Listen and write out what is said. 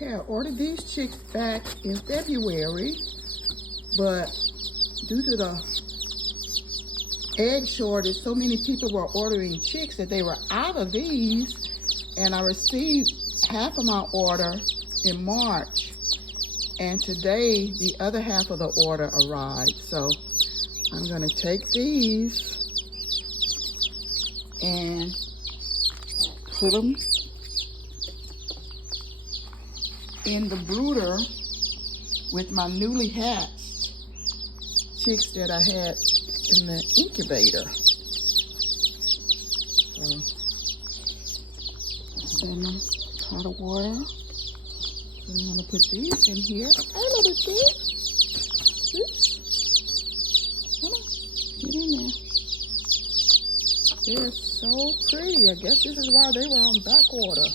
Okay, I ordered these chicks back in February, but due to the egg shortage, so many people were ordering chicks that they were out of these, and I received half of my order in March, and today the other half of the order arrived. So I'm gonna take these and put them in the brooder with my newly hatched chicks that I had in the incubator. So, in a pot of water. So I'm gonna put these in here. Hey, little chick. Come on, get in there. They're so pretty. I guess this is why they were on back order.